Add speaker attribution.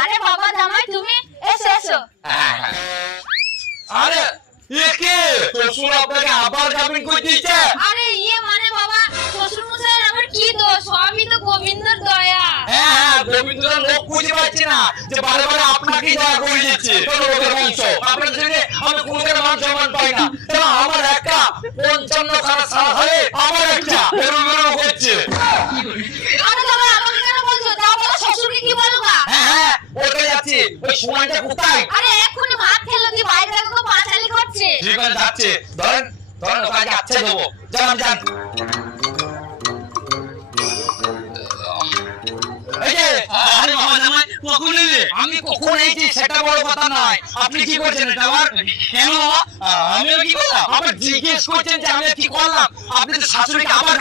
Speaker 1: আরে বাবা জামাই তুমি এসো এসো।
Speaker 2: আরে এ শ্বশুর আপনাকে আবার জামিন করে দিয়েছে
Speaker 1: আরে ইয়ে মানে বাবা শ্বশুর মশাইয়ের আমার কি দোষ? সবই তো গোবিন্দর দয়া।
Speaker 2: হ্যাঁ হ্যাঁ গোবিন্দরা লোক খুঁজে পাচ্ছি না যে বারে বারে আপনাকেই দয়া করে দিচ্ছে। লোকের বংশ আপনার জন্য আমি কোনোদের মান সম্মান পাই না। আমার একটা পঞ্চান্ন খানা সাল হয়ে আমার একটা বেরো বেরো করছে
Speaker 1: আরে বাবা আমাকে কেন বলছো যাও বলো শ্বশুরকে কি বলো গা
Speaker 2: হ্যাঁ হ্যাঁ ওটাই যাচ্ছি ওই সময়টা কোথায়?
Speaker 1: আরে ভাত খেলো দি বাইরে দেখো তো পাঁচালি করছে
Speaker 2: ঠিক যাচ্ছে। ধরেন ধরেন ওখানে যাচ্ছে দেবো। যান যান? আমি কখন এসেছি সেটা বড় কথা নয়। আপনি কি করছেন এটা আমার কেন আমি কি করলাম? আপনি জিজ্ঞেস করছেন যে আমি কি করলাম? আপনি তো শাশুড়িকে আবার